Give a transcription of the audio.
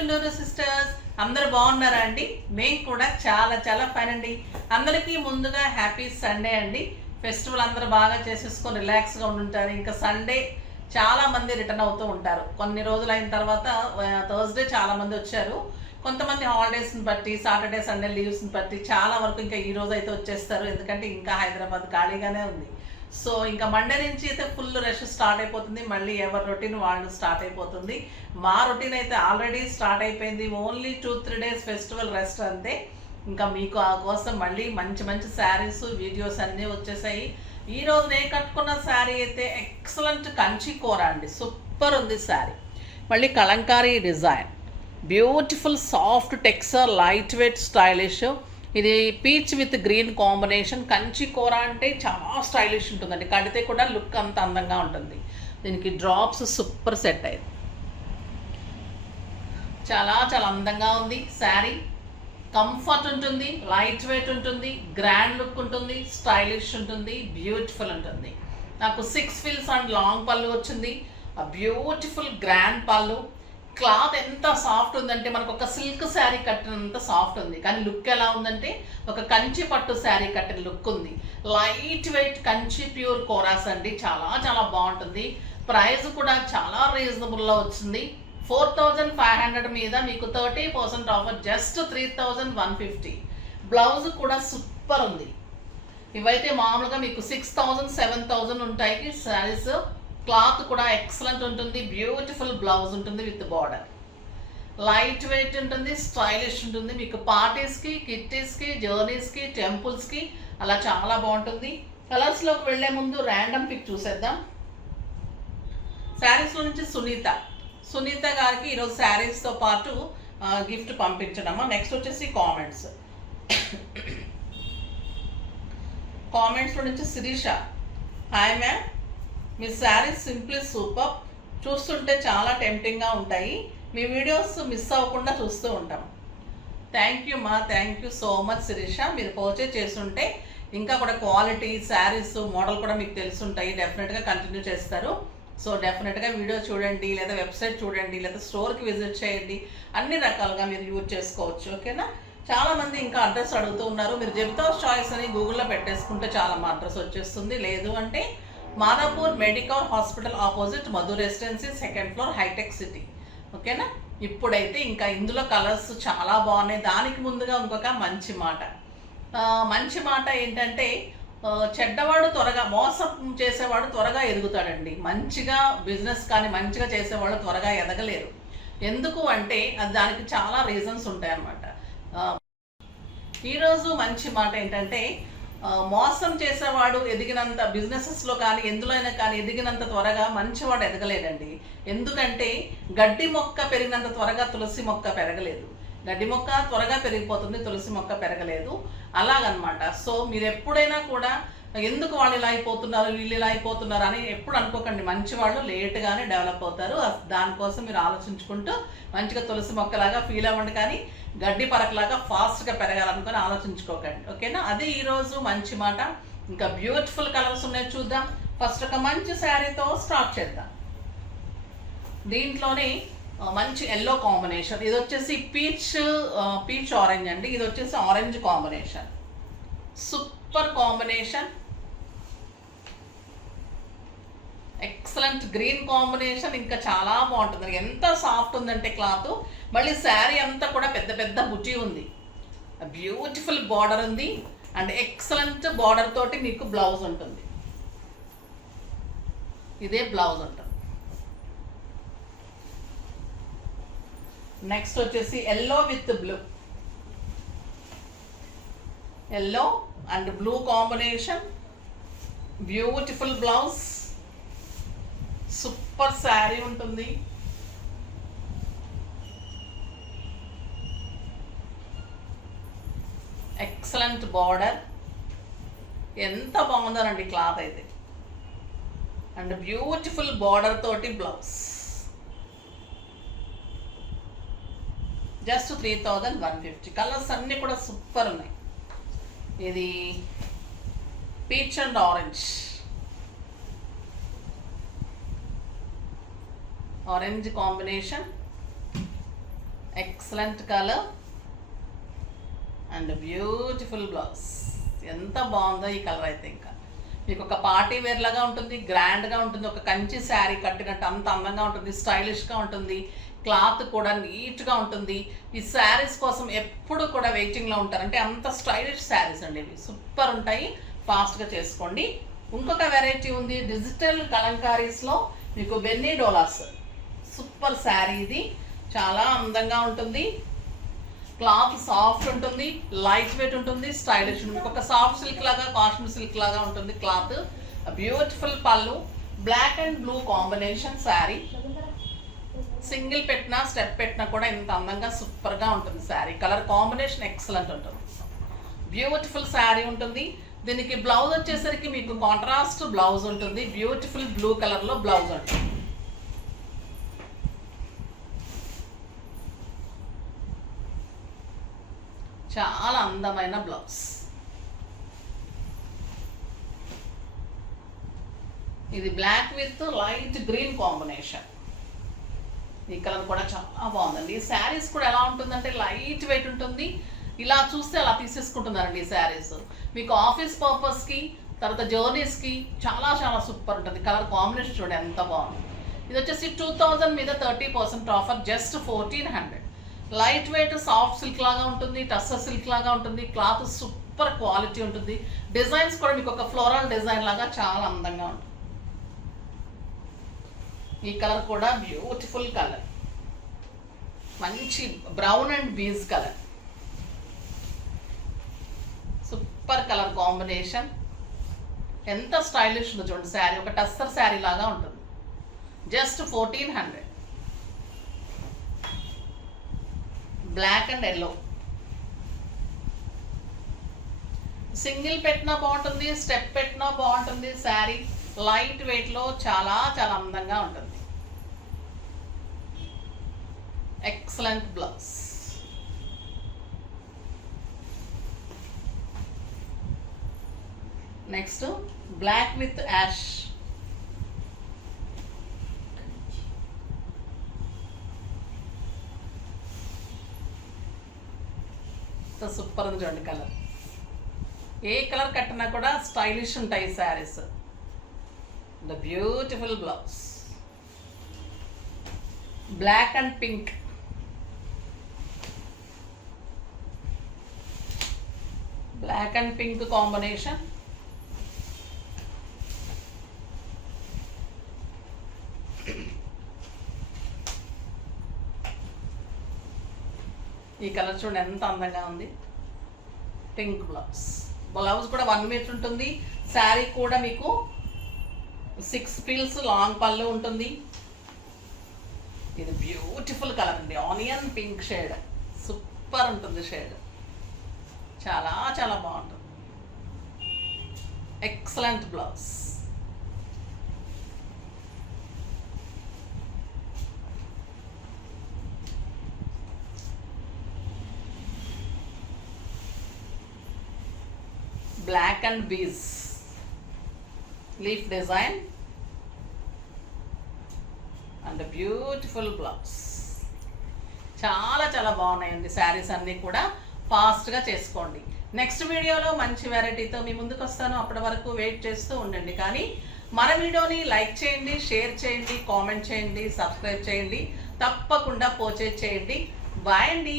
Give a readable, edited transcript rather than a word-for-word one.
Chunduru sisters అందరు బాగున్నారా అండి? మేము కూడా చాలా చాలా ఫైన్ అండి. అందరికీ ముందుగా హ్యాపీ సండే అండి. ఫెస్టివల్ అందరూ బాగా చేసేసుకొని రిలాక్స్గా ఉంటుంటారు. ఇంకా సండే చాలా మంది రిటర్న్ అవుతూ ఉంటారు. కొన్ని రోజులు అయిన తర్వాత థర్స్డే చాలా మంది వచ్చారు. కొంతమంది హాలిడేస్ని బట్టి సాటర్డే సండే లీవ్స్ని బట్టి చాలా వరకు ఇంకా ఈ రోజు అయితే వచ్చేస్తారు. ఎందుకంటే ఇంకా హైదరాబాద్ ఖాళీగానే ఉంది. సో ఇంకా మండే నుంచి అయితే ఫుల్ రష్ స్టార్ట్ అయిపోతుంది. మళ్ళీ ఎవరి రొటీన్ వాళ్ళు స్టార్ట్ అయిపోతుంది. మా రొటీన్ అయితే ఆల్రెడీ స్టార్ట్ అయిపోయింది. ఓన్లీ 2-3 డేస్ ఫెస్టివల్ రెస్ట్ అంతే. ఇంకా మీకు ఆ కోసం మళ్ళీ మంచి మంచి శారీస్ వీడియోస్ అన్నీ వచ్చేసాయి. ఈరోజు నేను కట్టుకున్న శారీ అయితే ఎక్సలెంట్ కంచి కూర అండి. సూపర్ ఉంది శారీ. మళ్ళీ Kalamkari design, beautiful soft texture, light weight, stylish. ఇది peach with green combination. Kanchi కూర అంటే చాలా స్టైలిష్ ఉంటుందండి. కడితే కూడా లుక్ అంత అందంగా ఉంటుంది. దీనికి డ్రాప్స్ సూపర్ సెట్ అయ్యింది. చాలా చాలా అందంగా ఉంది శారీ. కంఫర్ట్ ఉంటుంది, లైట్ వెయిట్ ఉంటుంది, గ్రాండ్ లుక్ ఉంటుంది, స్టైలిష్ ఉంటుంది, బ్యూటిఫుల్ ఉంటుంది. నాకు 6 ఫిల్స్ అండ్ లాంగ్ పళ్ళు వచ్చింది. బ్యూటిఫుల్ గ్రాండ్ పళ్ళు. క్లాత్ ఎంత సాఫ్ట్ ఉందంటే మనకు ఒక సిల్క్ శారీ కట్టినంత సాఫ్ట్ ఉంది. కానీ లుక్ ఎలా ఉందంటే ఒక కంచి పట్టు శారీ కట్టిన లుక్ ఉంది. లైట్ వెయిట్ కంచి ప్యూర్ కోరాస్ అండి. చాలా చాలా బాగుంటుంది. ప్రైస్ కూడా చాలా రీజనబుల్లో వచ్చింది. 4500 మీద మీకు 30% ఆఫర్, జస్ట్ 3150. బ్లౌజ్ కూడా సూపర్ ఉంది. ఇవైతే మామూలుగా మీకు 6000 7000 ఉంటాయి శారీస్. క్లాత్ కూడా ఎక్సలెంట్ ఉంటుంది. బ్యూటిఫుల్ బ్లౌజ్ ఉంటుంది విత్ బార్డర్. లైట్ వెయిట్ ఉంటుంది, స్టైలిష్ ఉంటుంది. మీకు పార్టీస్కి, కిట్టీస్కి, జర్నీస్కి, టెంపుల్స్కి అలా చాలా బాగుంటుంది. కలర్స్లోకి వెళ్ళే ముందు ర్యాండమ్ పిక్ చూసేద్దాం. శారీస్లో నుంచి సునీత గారికి ఈరోజు శారీస్తో పాటు గిఫ్ట్ పంపించడమా. నెక్స్ట్ వచ్చేసి కామెంట్స్లో నుంచి శిరీష, హాయ్ మ్యామ్, మీ శారీస్ సింప్లీ సూపర్. చూస్తుంటే చాలా టెంప్టింగ్గా ఉంటాయి. మీ వీడియోస్ మిస్ అవ్వకుండా చూస్తూ ఉంటాం. థ్యాంక్ యూ మా, thank you so much Sirisha. మీరు పర్చేజ్ చేస్తుంటే ఇంకా కూడా క్వాలిటీ శారీస్ మోడల్ కూడా మీకు తెలుసుంటాయి. డెఫినెట్గా కంటిన్యూ చేస్తారు. సో డెఫినెట్గా వీడియో చూడండి, లేదా వెబ్సైట్ చూడండి, లేదా స్టోర్కి విజిట్ చేయండి. అన్ని రకాలుగా మీరు యూజ్ చేసుకోవచ్చు. ఓకేనా? చాలామంది ఇంకా అడ్రస్ అడుగుతూ ఉన్నారు. మీరు జెబితాస్ చాయిస్ అని గూగుల్లో పెట్టేసుకుంటే చాలా మా అడ్రస్ వచ్చేస్తుంది. లేదు అంటే Madhapur medical hospital opposite Madhu residency, 2nd floor, హైటెక్ సిటీ. ఓకేనా? ఇప్పుడైతే ఇంకా ఇందులో కలర్స్ చాలా బాగున్నాయి. దానికి ముందుగా ఇంకొక మంచి మాట ఏంటంటే చెడ్డవాడు త్వరగా, మోసం చేసేవాడు త్వరగా ఎదుగుతాడండి. మంచిగా బిజినెస్ కానీ మంచిగా చేసేవాడు త్వరగా ఎదగలేరు. ఎందుకు అంటే అది దానికి చాలా రీజన్స్ ఉంటాయి అన్నమాట. ఈరోజు మంచి మాట ఏంటంటే మోసం చేసేవాడు ఎదిగినంత, బిజినెసెస్లో కానీ ఎందులోనైనా కానీ ఎదిగినంత త్వరగా మంచివాడు ఎదగలేదండి. ఎందుకంటే గడ్డి మొక్క పెరిగినంత త్వరగా తులసి మొక్క పెరగలేదు. గడ్డి మొక్క త్వరగా పెరిగిపోతుంది, తులసి మొక్క పెరగలేదు. అలాగనమాట. సో మీరు ఎప్పుడైనా కూడా ఎందుకు వాళ్ళు ఇలా అయిపోతున్నారు, వీళ్ళు ఇలా అయిపోతున్నారు అని ఎప్పుడు అనుకోకండి. మంచి వాళ్ళు లేట్గానే డెవలప్ అవుతారు. దానికోసం మీరు ఆలోచించుకుంటూ మంచిగా తులసి మొక్కలాగా ఫీల్ అవ్వండి. కానీ గడ్డి పరకలాగా ఫాస్ట్గా పెరగాలనుకొని ఆలోచించుకోకండి. ఓకేనా? అది ఈరోజు మంచి మాట. ఇంకా బ్యూటిఫుల్ కలర్స్ ఉన్నాయి, చూద్దాం. ఫస్ట్ ఒక మంచి శారీతో స్టార్ట్ చేద్దాం. దీంట్లోనే మంచి ఎల్లో కాంబినేషన్. ఇది వచ్చేసి పీచ్ ఆరెంజ్ అండి. ఇది వచ్చేసి orange combination. Super combination. Excellent green combination. ఇంకా చాలా బాగుంటుంది. ఎంత సాఫ్ట్ ఉందంటే క్లాత్. మళ్ళీ శారీ అంతా కూడా పెద్ద పెద్ద బుటీ ఉంది. బ్యూటిఫుల్ బార్డర్ ఉంది. అండ్ ఎక్సలెంట్ బార్డర్ తోటి మీకు బ్లౌజ్ ఉంటుంది. ఇదే బ్లౌజ్ ఉంటుంది. నెక్స్ట్ వచ్చేసి yellow with blue, yellow and blue combination. Beautiful blouse, super sari ఉంటుంది. Excellent border. ఎంత బాగుందోనండి క్లాత్ అయితే. అండ్ బ్యూటిఫుల్ బార్డర్ తోటి బ్లౌజ్. జస్ట్ 3150. కలర్స్ అన్నీ కూడా సూపర్ ఉన్నాయి. ఇది peach and orange. Orange combination. Excellent colour and beautiful blouse. ఎంత బాగుందో ఈ కలర్ అయితే. ఇంకా మీకు ఒక పార్టీ వేర్ లాగా ఉంటుంది, గ్రాండ్గా ఉంటుంది, ఒక కంచి శారీ కట్టినట్టు అంత అందంగా ఉంటుంది, స్టైలిష్గా ఉంటుంది. క్లాత్ కూడా నీట్గా ఉంటుంది. ఈ శారీస్ కోసం ఎప్పుడు కూడా వెయిటింగ్లో ఉంటారు, అంటే అంత స్టైలిష్ శారీస్ అండి ఇవి. సూపర్ ఉంటాయి, ఫాస్ట్గా చేసుకోండి. ఇంకొక వెరైటీ ఉంది డిజిటల్ కలంకారీస్లో మీకు బెన్నీ డోలాస్. సూపర్ శారీ ఇది, చాలా అందంగా ఉంటుంది. క్లాత్ సాఫ్ట్ ఉంటుంది, లైట్ వెయిట్ ఉంటుంది, స్టైలిష్ ఉంటుంది. ఒక సాఫ్ట్ సిల్క్ లాగా, కాస్ట్యూమ్ సిల్క్ లాగా ఉంటుంది cloth. Beautiful pallu, black and blue combination sari. Single పెట్టినా స్టెప్ పెట్టినా కూడా ఇంత అందంగా సూపర్గా ఉంటుంది శారీ. కలర్ కాంబినేషన్ ఎక్సలెంట్ ఉంటుంది. బ్యూటిఫుల్ శారీ ఉంటుంది. దీనికి బ్లౌజ్ వచ్చేసరికి మీకు కాంట్రాస్ట్ బ్లౌజ్ ఉంటుంది. బ్యూటిఫుల్ బ్లూ కలర్లో బ్లౌజ్ ఉంటుంది. చాలా అందమైన బ్లౌజ్. ఇది black with light green combination. ఈ కలర్ కూడా చాలా బాగుందండి. ఈ శారీస్ కూడా ఎలా ఉంటుందంటే లైట్ వెయిట్ ఉంటుంది. ఇలా చూస్తే అలా తీసేసుకుంటున్నారండి ఈ శారీస్. మీకు ఆఫీస్ పర్పస్కి, తర్వాత జర్నీస్కి చాలా చాలా సూపర్ ఉంటుంది. కలర్ కాంబినేషన్ చూడండి ఎంత బాగుంది. ఇది వచ్చేసి 2000 మీద 30% offer, just 1400. Light weight soft silk లాగా ఉంటుంది, టస్సర్ సిల్క్ లాగా ఉంటుంది. క్లాత్ సూపర్ క్వాలిటీ ఉంటుంది. డిజైన్స్ కూడా మీకు ఒక ఫ్లోరల్ డిజైన్ లాగా చాలా అందంగా ఉంటుంది. ఈ కలర్ కూడా బ్యూటిఫుల్ కలర్, మంచి brown and beige colour. Super colour combination, ఎంత స్టైలిష్ ఉందో చూడండి శారీ. ఒక టస్సర్ శారీ లాగా ఉంటుంది, just 1400. Black and yellow. Single పెట్టినా బాగుంటుంది, స్టెప్ పెట్టినా బాగుంటుంది. శారీ లైట్ వెయిట్లో చాలా చాలా అందంగా ఉంటుంది. Excellent blouse. Next black with ash. Super ఉంది చూడండి కలర్. ఏ కలర్ కట్టినా కూడా స్టైలిష్ ఉంటాయి saris. The beautiful blouse, black and pink. Black and pink combination. ఈ కలర్ చూడండి ఎంత అందంగా ఉంది. Pink blouse. బ్లౌజ్ కూడా 1 మీటర్ ఉంటుంది. శారీ కూడా మీకు 6 ఫీల్స్ లాంగ్ పళ్ళు ఉంటుంది. ఇది బ్యూటిఫుల్ కలర్ అండి, ఆనియన్ పింక్ షేడ్. సూపర్ ఉంటుంది షేడ్, చాలా చాలా బాగుంటుంది. Excellent blouse. Black and beige leaf design and beautiful blouse. చాలా చాలా బాగున్నాయండి శారీస్ అన్నీ కూడా. ఫాస్ట్గా చేసుకోండి. నెక్స్ట్ వీడియోలో మంచి వెరైటీతో మీ ముందుకు వస్తాను. అప్పటి వరకు వెయిట్ చేస్తూ ఉండండి. కానీ మన వీడియోని లైక్ చేయండి, షేర్ చేయండి, కామెంట్ చేయండి, సబ్స్క్రైబ్ చేయండి, తప్పకుండా పర్చేజ్ చేయండి. బాయ్ అండి.